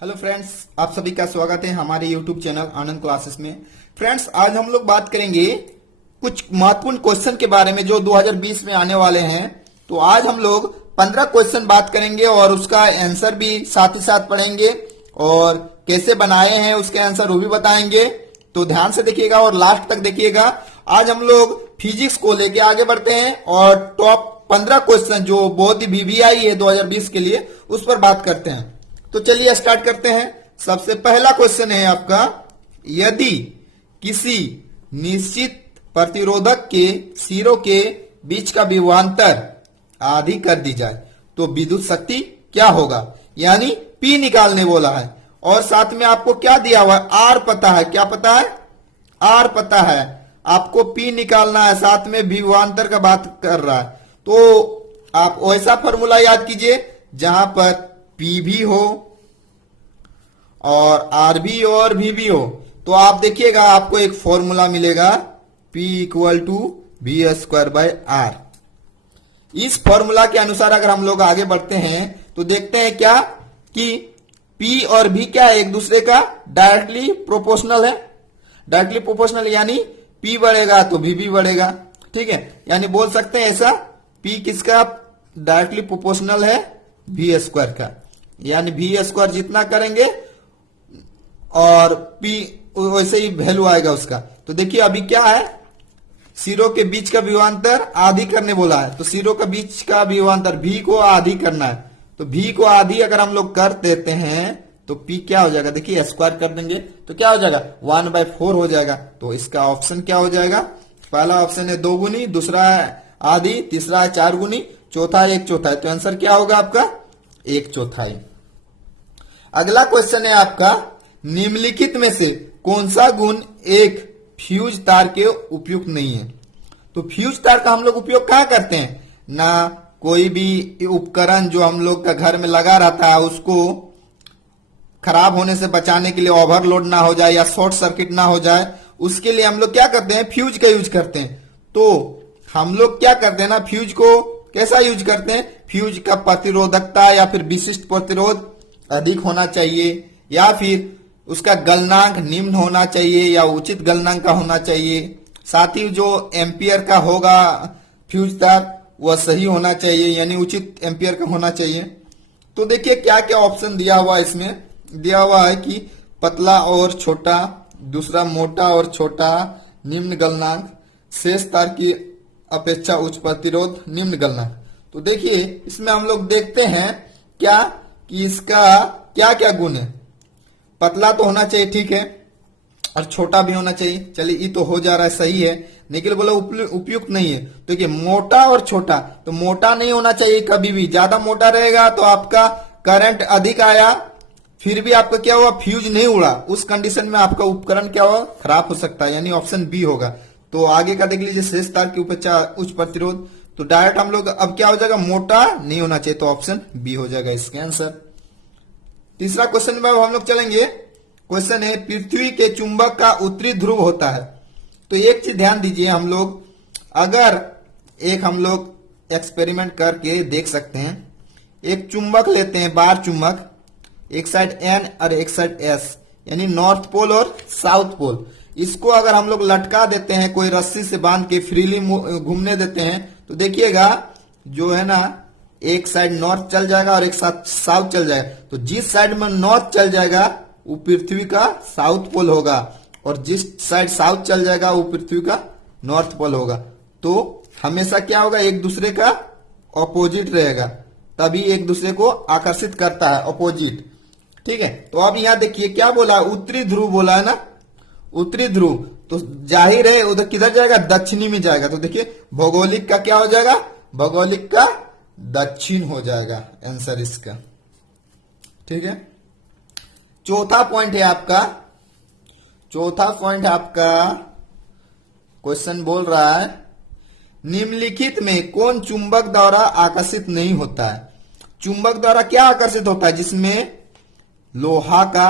Hello friends, आप सभी का स्वागत है हमारे यूट्यूब चैनल आनंद क्लासेस में। फ्रेंड्स, आज हम लोग बात करेंगे कुछ महत्वपूर्ण क्वेश्चन के बारे में जो 2020 में आने वाले हैं। तो आज हम लोग 15 क्वेश्चन बात करेंगे और उसका आंसर भी साथ ही साथ पढ़ेंगे और कैसे बनाए हैं उसके आंसर वो भी बताएंगे। तो ध्यान से देखिएगा और लास्ट तक देखिएगा। आज हम लोग फिजिक्स को लेके आगे बढ़ते हैं और टॉप 15 क्वेश्चन जो बहुत ही वीवीआई है 2020 के लिए उस पर बात करते हैं। तो चलिए स्टार्ट करते हैं। सबसे पहला क्वेश्चन है आपका, यदि किसी निश्चित प्रतिरोधक के सिरों के बीच का विभवांतर आधी कर दी जाए तो विद्युत शक्ति क्या होगा। यानी P निकालने बोला है और साथ में आपको क्या दिया हुआ है, R पता है। क्या पता है? R पता है। आपको P निकालना है, साथ में विभवांतर का बात कर रहा है। तो आप वैसा फॉर्मूला याद कीजिए जहां पर P भी हो और R भी हो और V भी हो। तो आप देखिएगा आपको एक फॉर्मूला मिलेगा P equal to V square by R। इस फॉर्मूला के अनुसार अगर हम लोग आगे बढ़ते हैं तो देखते हैं क्या कि P और V क्या है, एक दूसरे का डायरेक्टली प्रोपोर्शनल है। डायरेक्टली प्रोपोर्शनल यानी P बढ़ेगा तो V भी बढ़ेगा। ठीक है, यानी बोल सकते हैं ऐसा, P किसका डायरेक्टली प्रोपोर्शनल है, V स्क्वायर का। यानी V स्क्वायर जितना करेंगे और P वैसे ही वैल्यू आएगा उसका। तो देखिए अभी क्या है, सिरों के बीच का विभवांतर आधी करने बोला है। तो सिरों के बीच का विभवांतर V को आधी करना है। तो V को आधी अगर हम लोग कर देते हैं तो P क्या हो जाएगा, देखिए स्क्वायर कर देंगे तो क्या हो जाएगा, 1/4 हो जाएगा। तो इसका ऑप्शन क्या हो जाएगा, पहला ऑप्शन है 2 गुनी, दूसरा है आधी, तीसरा है 4 गुनी, चौथा है 1/4। तो आंसर क्या होगा आपका 1/4। अगला क्वेश्चन है आपका, निम्नलिखित में से कौन सा गुण एक फ्यूज तार के उपयुक्त नहीं है। तो फ्यूज तार का हम लोग उपयोग कहाँ करते हैं ना, कोई भी उपकरण जो हम लोग का घर में लगा रहता है उसको खराब होने से बचाने के लिए, ओवरलोड ना हो जाए या शॉर्ट सर्किट ना हो जाए, उसके लिए हम लोग क्या करते हैं, फ्यूज का यूज करते हैं। तो हम लोग क्या करते हैं ना, फ्यूज को कैसा यूज करते हैं, फ्यूज का प्रतिरोधकता या फिर विशिष्ट प्रतिरोध अधिक होना चाहिए या फिर उसका गलनांक निम्न होना चाहिए या उचित गलनांक का होना चाहिए। साथ ही जो एम्पियर का होगा फ्यूज तार वह सही होना चाहिए, यानी उचित एम्पियर का होना चाहिए। तो देखिए क्या क्या ऑप्शन दिया हुआ है, इसमें दिया हुआ है कि पतला और छोटा, दूसरा मोटा और छोटा, निम्न गलनांक, शेष तार की अपेक्षा उच्च प्रतिरोध, निम्न गलनांक। तो देखिए इसमें हम लोग देखते हैं क्या कि इसका क्या क्या गुण है। पतला तो होना चाहिए, ठीक है, और छोटा भी होना चाहिए। चलिए ये तो हो जा रहा है, सही है, लेकिन बोला उपयुक्त नहीं है। तो देखिए मोटा और छोटा, तो मोटा नहीं होना चाहिए कभी भी। ज्यादा मोटा रहेगा तो आपका करंट अधिक आया, फिर भी आपका क्या हुआ, फ्यूज नहीं उड़ा, उस कंडीशन में आपका उपकरण क्या हुआ, खराब हो सकता है, यानी ऑप्शन बी होगा। तो आगे का देख लीजिए, शेष तार की उपेक्षा उच्च प्रतिरोध। तो डायरेक्ट हम लोग अब क्या हो जाएगा, मोटा नहीं होना चाहिए, तो ऑप्शन बी हो जाएगा इसके आंसर। तीसरा क्वेश्चन में हम लोग चलेंगे। क्वेश्चन है, पृथ्वी के चुंबक का उत्तरी ध्रुव होता है। तो एक चीज ध्यान दीजिए, हम लोग अगर हम लोग एक्सपेरिमेंट करके देख सकते हैं। एक चुंबक लेते हैं, बार चुंबक, एक साइड N और एक साइड S, यानी नॉर्थ पोल और साउथ पोल। इसको अगर हम लोग लटका देते हैं, कोई रस्सी से बांध के फ्रीली घूमने देते हैं, तो देखिएगा जो है ना, एक साइड नॉर्थ चल जाएगा और एक साउथ चल जाएगा। तो जिस साइड में नॉर्थ चल जाएगा वो पृथ्वी का साउथ पोल होगा और जिस साइड साउथ चल जाएगा वो पृथ्वी का नॉर्थ पोल होगा। तो हमेशा क्या होगा, एक दूसरे का ऑपोजिट रहेगा, तभी एक दूसरे को आकर्षित करता है, ऑपोजिट। ठीक है, तो अब यहाँ देखिए क्या बोला, उत्तरी ध्रुव बोला है ना, उत्तरी ध्रुव। तो जाहिर है उधर किधर जाएगा, दक्षिणी में जाएगा। तो देखिए भौगोलिक का क्या हो जाएगा, भौगोलिक का दक्षिण हो जाएगा आंसर इसका। ठीक है, चौथा पॉइंट है आपका, क्वेश्चन बोल रहा है, निम्नलिखित में कौन चुंबक द्वारा आकर्षित नहीं होता है। चुंबक द्वारा क्या आकर्षित होता है, जिसमें लोहा का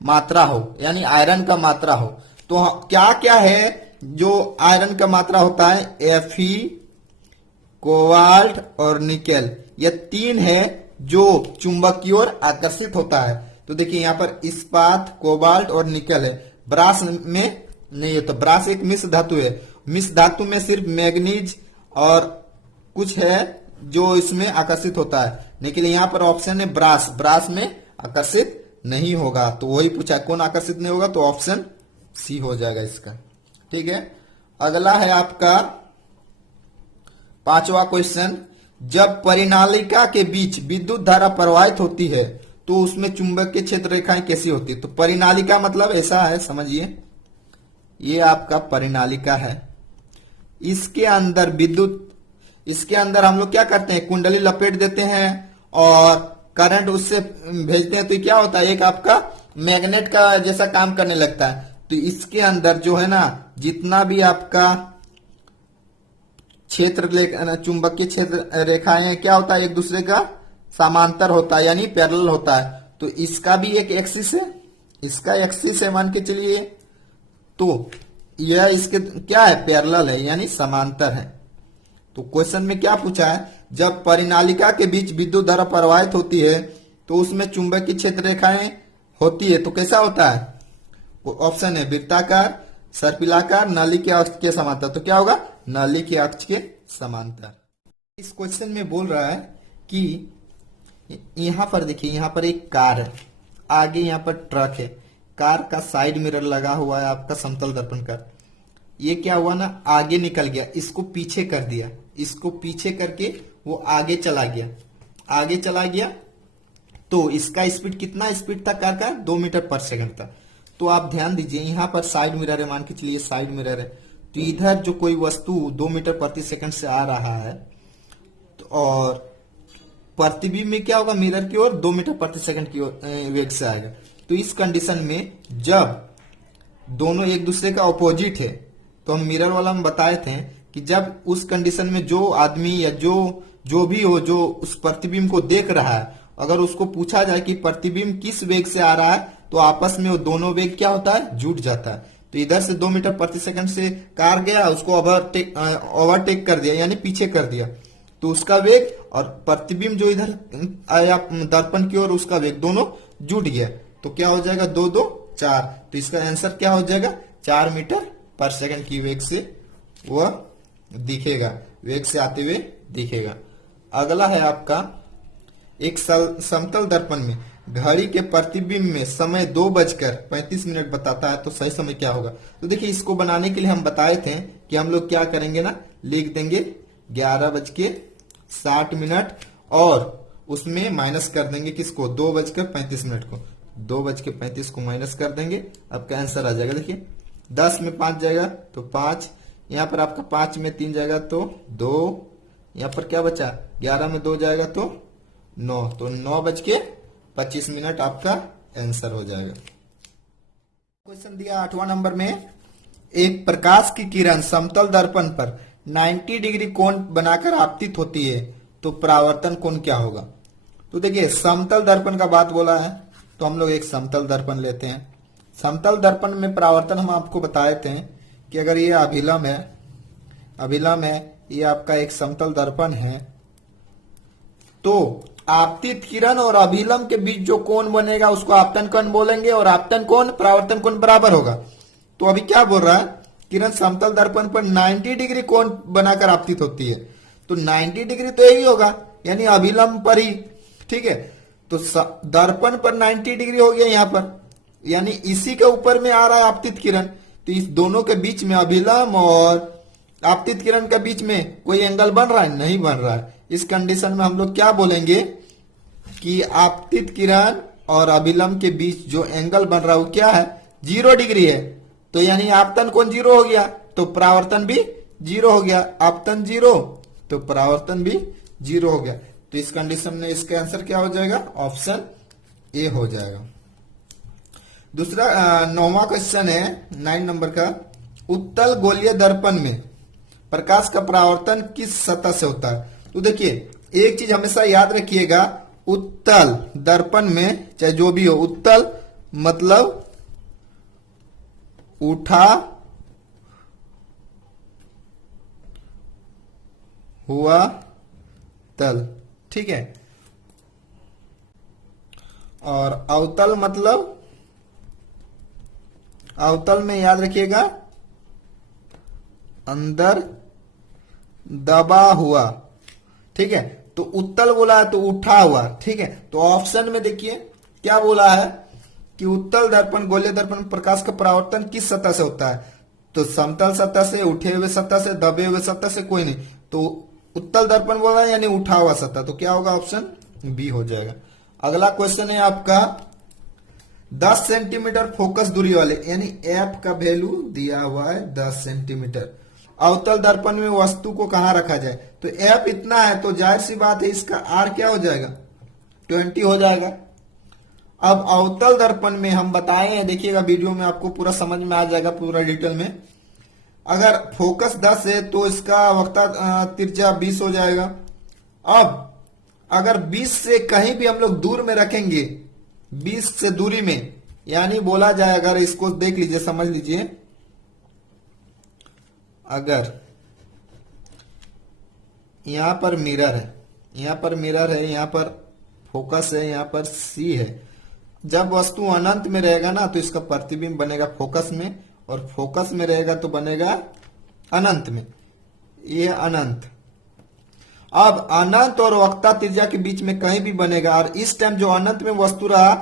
मात्रा हो, यानी आयरन का मात्रा हो। तो क्या क्या है जो आयरन का मात्रा होता है, Fe, कोबाल्ट और निकेल, ये तीन है जो चुंबक की ओर आकर्षित होता है। तो देखिए यहाँ पर इस्पात, कोबाल्ट और निकल है। ब्रास में नहीं है, तो ब्रास एक मिश्र धातु है। मिश्र धातु में सिर्फ मैग्नीज और कुछ है जो इसमें आकर्षित होता है, लेकिन यहाँ पर ऑप्शन है ब्रास, ब्रास में आकर्षित नहीं होगा। तो वही पूछा कौन आकर्षित नहीं होगा, तो ऑप्शन सी हो जाएगा इसका। ठीक है, अगला है आपका 5वां क्वेश्चन। जब परिनालिका के बीच विद्युत धारा प्रवाहित होती है तो उसमें चुंबकीय क्षेत्र रेखाएं कैसी होती है। तो परिनालिका मतलब ऐसा है, समझिए, ये आपका परिनालिका है। इसके अंदर विद्युत, इसके अंदर हम लोग क्या करते हैं, कुंडली लपेट देते हैं और करंट उससे भेजते हैं। तो क्या होता है, एक आपका मैग्नेट का जैसा काम करने लगता है। तो इसके अंदर जो है ना, जितना भी आपका क्षेत्र, चुंबकीय क्षेत्र रेखाएं क्या होता है, एक दूसरे का समांतर होता है, यानी पैरेलल होता है। तो इसका भी एक एक्सिस है, इसका एक्सिस है मान के चलिए। तो यह इसके क्या है, पैरेलल है, यानी समांतर है। तो क्वेश्चन में क्या पूछा है, जब परिनालिका के बीच विद्युत धारा प्रवाहित होती है तो उसमें चुंबकीय क्षेत्र रेखाएं होती है, तो कैसा होता है। ऑप्शन है वृत्ताकार, सर्पिलाकार, नली के अक्ष के समांतर। तो क्या होगा, नली के अक्ष के समांतर। इस क्वेश्चन में बोल रहा है कि यहां पर देखिए, यहां पर एक कार है, आगे यहां पर ट्रक है, कार का साइड मिरर लगा हुआ है आपका समतल दर्पण का। ये क्या हुआ ना, आगे निकल गया, इसको पीछे कर दिया, इसको पीछे करके वो आगे चला गया, आगे चला गया। तो इसका स्पीड कितना स्पीड था कार का, 2 मीटर पर सेकंड था। तो आप ध्यान दीजिए, यहाँ पर साइड मिरर है, मान के चलिए साइड मिरर है। तो इधर जो कोई वस्तु 2 मीटर प्रति सेकंड से आ रहा है, तो और प्रतिबिंब में क्या होगा, मिरर की ओर 2 मीटर प्रति सेकंड की ओर वेग से आएगा। तो इस कंडीशन में जब दोनों एक दूसरे का ऑपोजिट है, तो हम मिरर वाला में बताए थे कि जब उस कंडीशन में जो आदमी या जो भी हो जो उस प्रतिबिंब को देख रहा है, अगर उसको पूछा जाए कि प्रतिबिंब किस वेग से आ रहा है, तो आपस में वो दोनों वेग क्या होता है, जुट जाता है। तो इधर से 2 मीटर प्रति सेकंड से कार गया, उसको ओवरटेक कर दिया, यानी पीछे कर दिया। तो उसका वेग और प्रतिबिंब जो इधर आया दर्पण की ओर, उसका वेग दोनों जुट गया। तो क्या हो जाएगा, 2 2 4। तो इसका आंसर क्या हो जाएगा, 4 मीटर पर सेकंड की वेग से वह दिखेगा, वेग से आते हुए दिखेगा। अगला है आपका एक समतल दर्पण में घड़ी के प्रतिबिंब में समय 2:35 बताता है, तो सही समय क्या होगा। तो देखिए, इसको बनाने के लिए हम बताए थे कि हम लोग क्या करेंगे ना, लिख देंगे 11:60 और उसमें माइनस कर देंगे किसको, 2:35 को, 2:35 को माइनस कर देंगे, आपका आंसर आ जाएगा। देखिए 10 में 5 जाएगा तो 5, यहाँ पर आपका 5 में 3 जाएगा तो 2, यहाँ पर क्या बचा, 11 में 2 जाएगा तो 9, तो 9:25 आपका आंसर हो जाएगा। क्वेश्चन दिया 8वां नंबर में, एक प्रकाश की किरण समतल दर्पण पर 90 डिग्री कोण बनाकर आपतित होती है, तो परावर्तन कोण क्या होगा। तो देखिए, समतल दर्पण का बात बोला है, तो हम लोग एक समतल दर्पण लेते हैं। समतल दर्पण में परावर्तन हम आपको बताए थे कि अगर ये अभिलंब है, ये आपका एक समतल दर्पण है, तो आपतित किरण और अभिलंब के बीच जो कोण बनेगा उसको आपतन कोण बोलेंगे, और आपतन कोण परावर्तन कोण बराबर होगा। तो अभी क्या बोल रहा है, किरण समतल दर्पण पर 90 डिग्री कोण बनाकर आपतित होती है, तो 90 डिग्री तो यही होगा, यानी अभिलंब पर ही। ठीक है, तो दर्पण पर 90 डिग्री हो गया यहाँ पर, यानी इसी के ऊपर में आ रहा है आपतित किरण। तो इस दोनों के बीच में, अभिलंब और आपतित किरण के बीच में कोई एंगल बन रहा है, नहीं बन रहा है। इस कंडीशन में हम लोग क्या बोलेंगे कि आपतित किरण और अभिलंब के बीच जो एंगल बन रहा है वो क्या है, 0 डिग्री है। तो यानी आपतन कोण 0 हो गया, तो परावर्तन भी 0 हो गया। आपतन 0 तो परावर्तन भी 0 हो गया। तो इस कंडीशन में इसका आंसर क्या हो जाएगा, ऑप्शन ए हो जाएगा। दूसरा 9वां क्वेश्चन है 9 नंबर का, उत्तल गोलीय दर्पण में प्रकाश का परावर्तन किस सतह से होता है। तो देखिए, एक चीज हमेशा याद रखिएगा, उत्तल दर्पण में चाहे जो भी हो, उत्तल मतलब उठा हुआ तल। ठीक है, और अवतल मतलब, अवतल में याद रखिएगा अंदर दबा हुआ, ठीक है। तो उत्तल बोला है तो उठा हुआ, ठीक है। तो ऑप्शन में देखिए क्या बोला है कि उत्तल दर्पण गोलीय दर्पण में प्रकाश का परावर्तन किस सतह से होता है, तो समतल सतह से, उठे हुए सतह से, दबे हुए सतह से, कोई नहीं। तो उत्तल दर्पण बोला है यानी उठा हुआ सतह, तो क्या होगा, ऑप्शन बी हो जाएगा। अगला क्वेश्चन है आपका 10 सेंटीमीटर फोकस दूरी वाले, यानी एफ का वैल्यू दिया हुआ है 10 सेंटीमीटर, अवतल दर्पण में वस्तु को कहां रखा जाए, तो एफ इतना है तो जाहिर सी बात है इसका आर क्या हो जाएगा, 20 हो जाएगा। अब अवतल दर्पण में हम बताए हैं, देखिएगा वीडियो में आपको पूरा समझ में आ जाएगा पूरा डिटेल में। अगर फोकस 10 है तो इसका वक्ता त्रिज्या 20 हो जाएगा। अब अगर 20 से कहीं भी हम लोग दूर में रखेंगे, 20 से दूरी में, यानी बोला जाए, अगर इसको देख लीजिए, समझ लीजिए, अगर यहां पर मिरर है, यहां पर मिरर है, यहां पर फोकस है, यहां पर सी है, जब वस्तु अनंत में रहेगा ना तो इसका प्रतिबिंब बनेगा फोकस में, और फोकस में रहेगा तो बनेगा अनंत में, ये अनंत। अब अनंत और वक्ता त्रिज्या के बीच में कहीं भी बनेगा, और इस टाइम जो अनंत में वस्तु रहा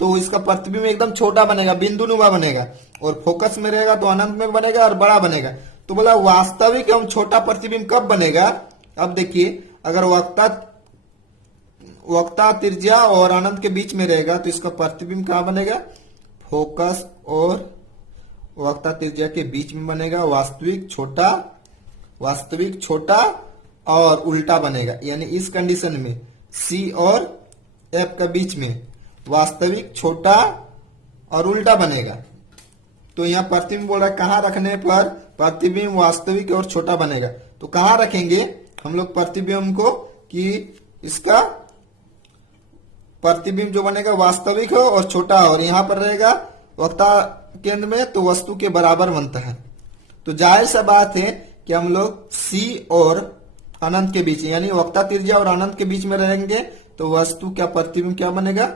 तो इसका प्रतिबिंब एकदम छोटा बनेगा, बिंदुनुमा बनेगा, और फोकस में रहेगा तो अनंत में बनेगा और बड़ा बनेगा। तो बोला वास्तविक एवं छोटा प्रतिबिंब कब बनेगा, अब देखिए, अगर वक्ता त्रिज्या और अनंत के बीच में रहेगा तो इसका प्रतिबिंब कहां बनेगा, फोकस और वक्ता त्रिज्या के बीच में बनेगा, वास्तविक छोटा और उल्टा बनेगा, यानी इस कंडीशन में सी और एफ के बीच में वास्तविक छोटा और उल्टा बनेगा। तो यहां प्रतिबिंब बोल रहा है कहां रखने पर प्रतिबिंब वास्तविक और छोटा बनेगा, तो कहां रखेंगे हम लोग प्रतिबिंब को, कि इसका प्रतिबिंब जो बनेगा वास्तविक हो और छोटा हो, और यहां पर रहेगा वक्ता केंद्र में तो वस्तु के बराबर बनता है। तो जाहिर सा बात है कि हम लोग सी और अनंत के बीच, यानी वक्ता त्रिज्या और अनंत के बीच में रहेंगे तो वस्तु का प्रतिबिंब क्या बनेगा,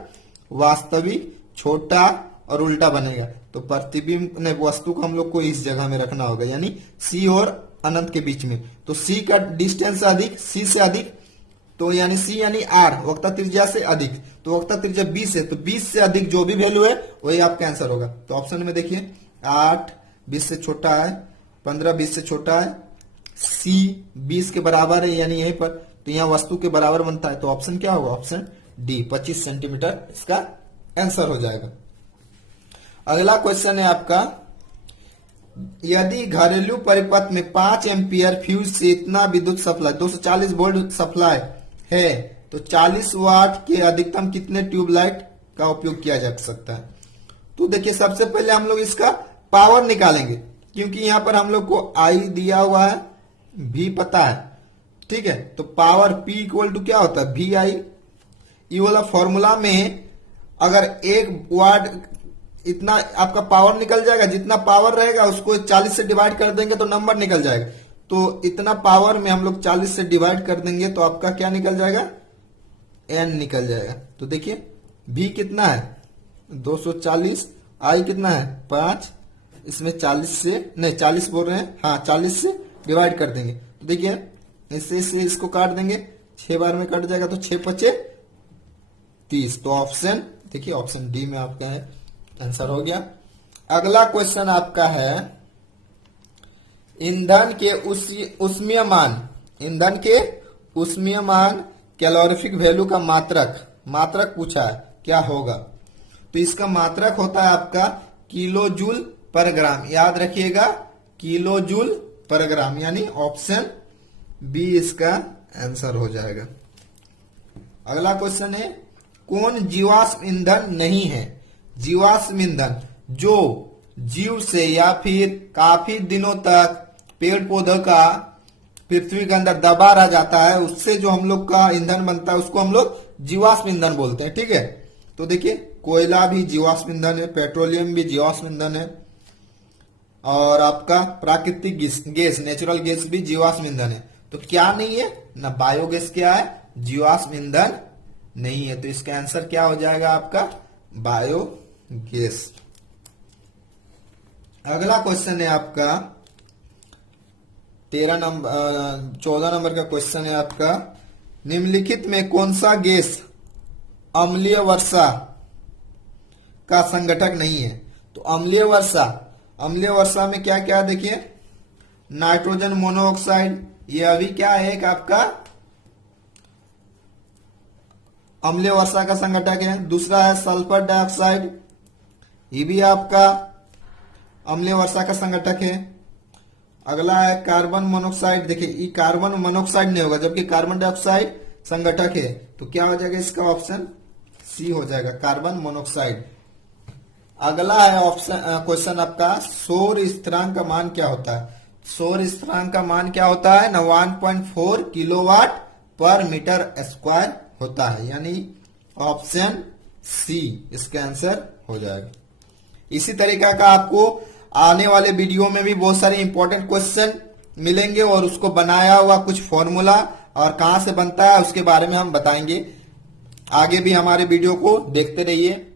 वास्तविक छोटा और उल्टा बनेगा। तो प्रतिबिंब ने वस्तु को हम लोग को इस जगह में रखना होगा, यानी सी और अनंत के बीच में। तो सी का डिस्टेंस अधिक, सी से अधिक, तो यानी सी यानी आर, वक्ता त्रिज्या से अधिक, तो वक्ता त्रिज्या 20 है, तो 20 से अधिक जो भी वैल्यू है वही आपका आंसर होगा। तो ऑप्शन में देखिए 8 20 से छोटा है, 15 20 से छोटा है, सी 20 के बराबर है, यानी यहीं पर, तो यहाँ वस्तु के बराबर बनता है, तो ऑप्शन क्या होगा, ऑप्शन डी 25 सेंटीमीटर इसका आंसर हो जाएगा। अगला क्वेश्चन है आपका, यदि घरेलू परिपथ में 5 एम्पियर फ्यूज से इतना विद्युत सप्लाई 240 वोल्ट सप्लाई है तो 40 वाट के अधिकतम कितने ट्यूबलाइट का उपयोग किया जा सकता है। तो देखिए सबसे पहले हम लोग इसका पावर निकालेंगे, क्योंकि यहां पर हम लोग को आई दिया हुआ है, भी पता है, ठीक है। तो पावर P इक्वल टू क्या होता है, वी आई। ये वाला फॉर्मूला में अगर 1 वाट इतना आपका पावर निकल जाएगा, जितना पावर रहेगा उसको 40 से डिवाइड कर देंगे तो नंबर निकल जाएगा। तो इतना पावर में हम लोग 40 से डिवाइड कर देंगे तो आपका क्या निकल जाएगा, एन निकल जाएगा। तो देखिए भी कितना है 240, आई कितना है 5, इसमें 40 से नहीं 40 बोल रहे हैं, हाँ 40 से डिवाइड कर देंगे। तो देखिए इससे इसको काट देंगे, 6 बार में कट जाएगा, तो 6 5 30। तो ऑप्शन देखिए ऑप्शन डी में आपका है आंसर हो गया। अगला क्वेश्चन आपका है, ईंधन के उष्मीयमान कैलोरीफिक वैल्यू का मात्रक पूछा है, क्या होगा। तो इसका मात्रक होता है आपका किलो जूल पर ग्राम, याद रखिएगा किलो जूल पर ग्राम, यानी ऑप्शन बी इसका आंसर हो जाएगा। अगला क्वेश्चन है, कौन जीवाश्म ईंधन नहीं है। जीवाश्म ईंधन जो जीव से या फिर काफी दिनों तक पेड़ पौधों का पृथ्वी के अंदर दबा रह जाता है, उससे जो हम लोग का ईंधन बनता है उसको हम लोग जीवाश्म ईंधन बोलते हैं, ठीक है। तो देखिए कोयला भी जीवाश्म ईंधन है, पेट्रोलियम भी जीवाश्म ईंधन है, और आपका प्राकृतिक गैस नेचुरल गैस भी जीवाश्म ईंधन है। तो क्या नहीं है ना, बायोगैस क्या है, जीवाश्म ईंधन नहीं है, तो इसका आंसर क्या हो जाएगा आपका बायोगैस। अगला क्वेश्चन है आपका 14 नंबर का क्वेश्चन है आपका, निम्नलिखित में कौन सा गैस अम्लीय वर्षा का संगठक नहीं है। तो अम्लीय वर्षा में क्या क्या देखिए, नाइट्रोजन मोनोऑक्साइड, ये अभी क्या है एक आपका अम्लीय वर्षा का संगठक है। दूसरा है सल्फर डाइऑक्साइड, ये भी आपका अम्लीय वर्षा का संगठक है। अगला है कार्बन मोनोऑक्साइड, देखिए ये कार्बन मोनोऑक्साइड नहीं होगा, जबकि कार्बन डाइऑक्साइड संगठक है, तो क्या हो जाएगा इसका ऑप्शन सी हो जाएगा, कार्बन मोनोऑक्साइड। अगला है ऑप्शन क्वेश्चन आपका, सौर स्थिरांक का मान क्या होता है। सौर स्थिरांक का मान क्या होता है, 1.4 किलोवाट पर मीटर स्क्वायर होता है, यानी ऑप्शन सी इसका आंसर हो जाएगा। इसी तरीका का आपको आने वाले वीडियो में भी बहुत सारे इंपॉर्टेंट क्वेश्चन मिलेंगे और उसको बनाया हुआ कुछ फॉर्मूला और कहां से बनता है उसके बारे में हम बताएंगे। आगे भी हमारे वीडियो को देखते रहिए।